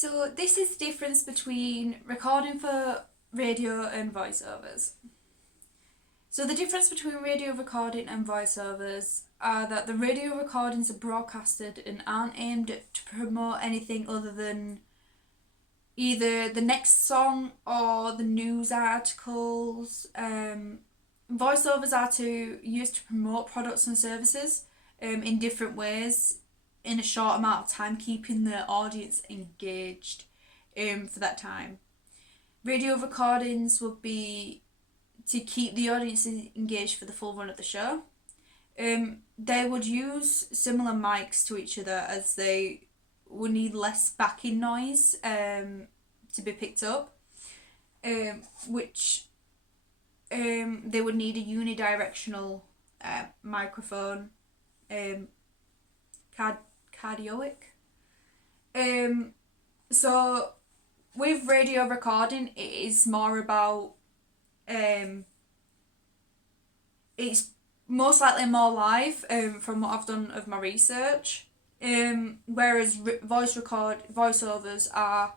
So this is the difference between recording for radio and voiceovers. So the difference between radio recording and voiceovers are that the radio recordings are broadcasted and aren't aimed to promote anything other than either the next song or the news articles. Voiceovers are used to promote products and services in different ways in a short amount of time, keeping the audience engaged for that time. Radio recordings would be to keep the audience engaged for the full run of the show. They would use similar mics to each other as they would need less backing noise to be picked up, which they would need a unidirectional microphone, cardioic. So with radio recording, it is more about it's most likely more live from what I've done of my research. Whereas voiceovers are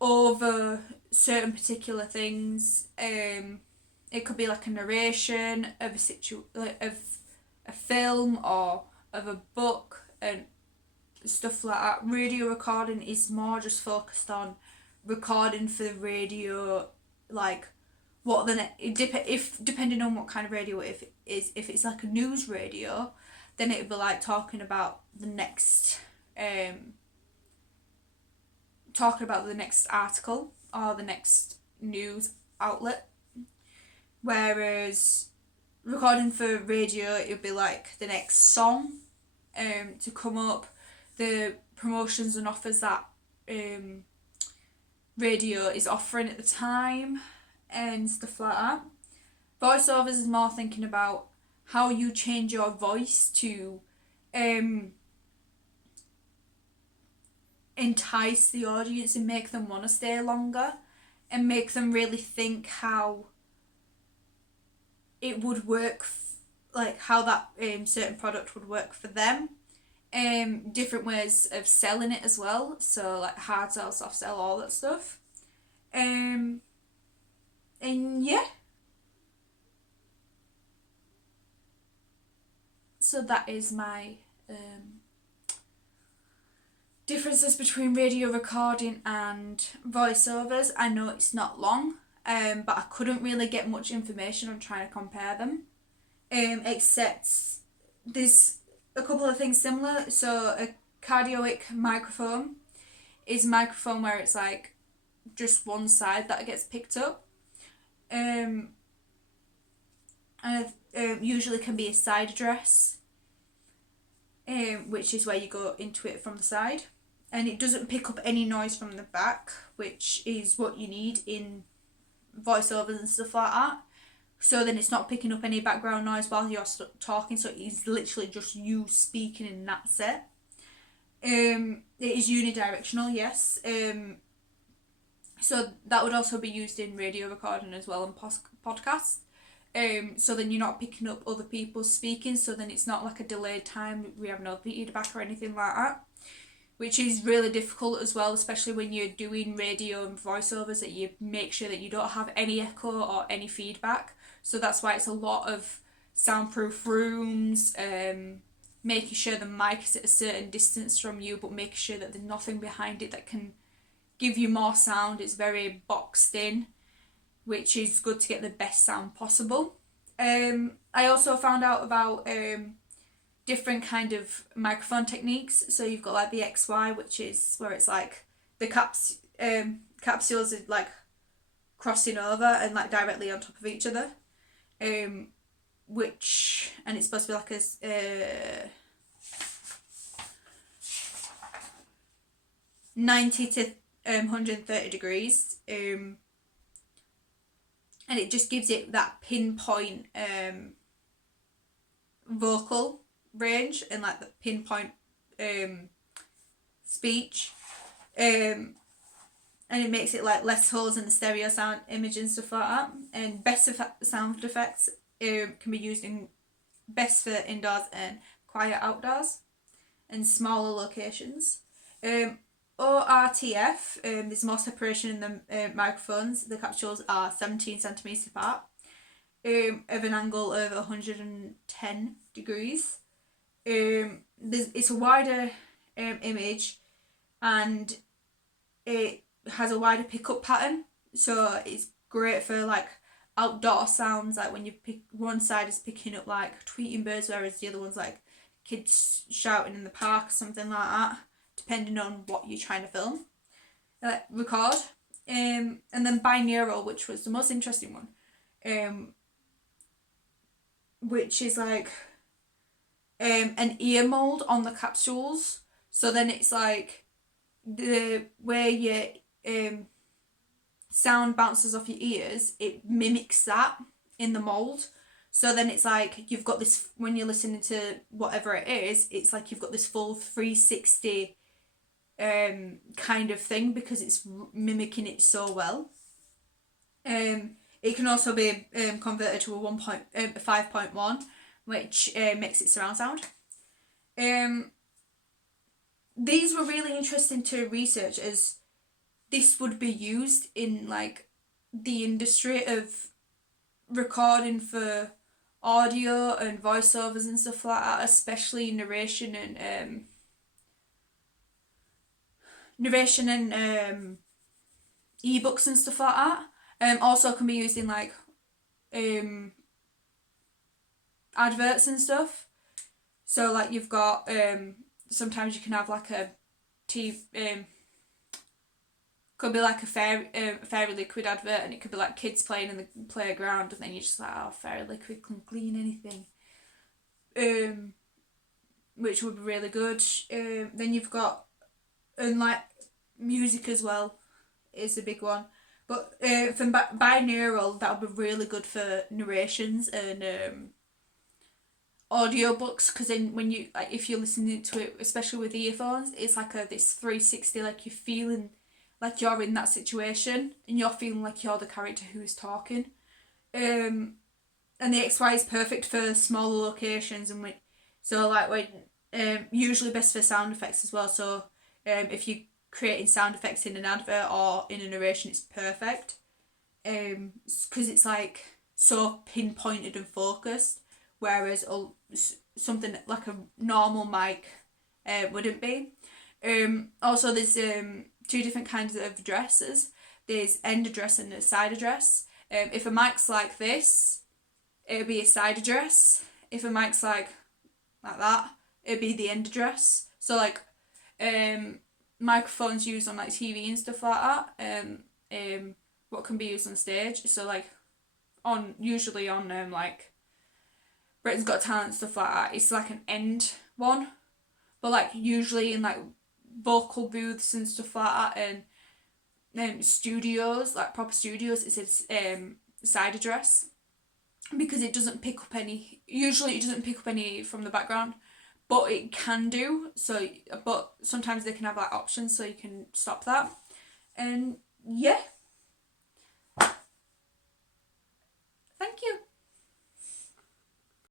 over certain particular things. It could be like a narration of of a film or of a book and stuff like that. Radio recording is more just focused on recording for the radio, like what the if depending on what kind of radio it is. If it's like a news radio, then it would be like talking about the next article or the next news outlet. Whereas recording for radio, it would be like the next song to come up, the promotions and offers that radio is offering at the time and stuff like that. Voiceovers is more thinking about how you change your voice to entice the audience and make them want to stay longer and make them really think how it would work, like how that certain product would work for them. Different ways of selling it as well, so like hard sell, soft sell, all that stuff. And yeah, so that is my differences between radio recording and voiceovers. I know it's not long, but I couldn't really get much information on trying to compare them, except there's a couple of things similar. So a cardioic microphone is a microphone where it's like just one side that gets picked up, and usually can be a side address, which is where you go into it from the side, and it doesn't pick up any noise from the back, which is what you need in voiceovers and stuff like that. So then it's not picking up any background noise while you're talking, so it's literally just you speaking and that's it. It is unidirectional, yes. So that would also be used in radio recording as well and podcasts. So then you're not picking up other people speaking, so then it's not like a delayed time, we have no feedback or anything like that, which is really difficult as well, especially when you're doing radio and voiceovers, that you make sure that you don't have any echo or any feedback. So that's why it's a lot of soundproof rooms, making sure the mic is at a certain distance from you, but making sure that there's nothing behind it that can give you more sound. It's very boxed in, which is good to get the best sound possible. I also found out about different kind of microphone techniques. So you've got like the XY, which is where it's like the capsules are like crossing over and like directly on top of each other, which, and it's supposed to be like a 90 to 130 degrees, and it just gives it that pinpoint vocal range and like the pinpoint speech, and it makes it like less holes in the stereo sound image and stuff like that. And best sound effects can be used in best for indoors and quiet outdoors and smaller locations. ORTF, there's more separation in the microphones. The capsules are 17 centimetres apart, of an angle of 110 degrees. It's a wider image, and it has a wider pickup pattern, so it's great for like outdoor sounds, like when you pick one side is picking up like tweeting birds, whereas the other one's like kids shouting in the park, something like that, depending on what you're trying to film, record. And then binaural, which was the most interesting one, which is like an ear mold on the capsules. So then it's like the way your sound bounces off your ears, it mimics that in the mold. So then it's like you've got this, when you're listening to whatever it is, it's like you've got this full 360 kind of thing, because it's mimicking it so well. It can also be converted to a 5.1, which makes it surround sound. These were really interesting to research, as this would be used in like the industry of recording for audio and voiceovers and stuff like that, especially narration and ebooks and stuff like that. Also can be used in like adverts and stuff. So like you've got sometimes you can have like a could be like a fairy liquid advert, and it could be like kids playing in the playground, and then you're just like, oh, fairy liquid can clean anything, which would be really good. Then you've got, and like music as well is a big one, but for binaural, that would be really good for narrations and audiobooks, because then when you, like, if you're listening to it, especially with earphones, it's like this 360, like you're feeling like you're in that situation, and you're feeling like you're the character who is talking. And the XY is perfect for smaller locations, and so like when usually best for sound effects as well. So if you're creating sound effects in an advert or in a narration, it's perfect. Because it's like so pinpointed and focused, whereas something like a normal mic wouldn't be. Also, there's two different kinds of addresses. There's end address and a side address. If a mic's like this, it'll be a side address. If a mic's like that, it'll be the end address. So like microphones used on like TV and stuff like that. What can be used on stage. So like usually on like Britain's Got Talent, stuff like that, it's like an end one. But like usually in like vocal booths and stuff like that, and studios, like proper studios, it's a side address, because it doesn't pick up any, usually it doesn't pick up any from the background, but it can do. So but sometimes they can have like options, so you can stop that. And yeah, thank you.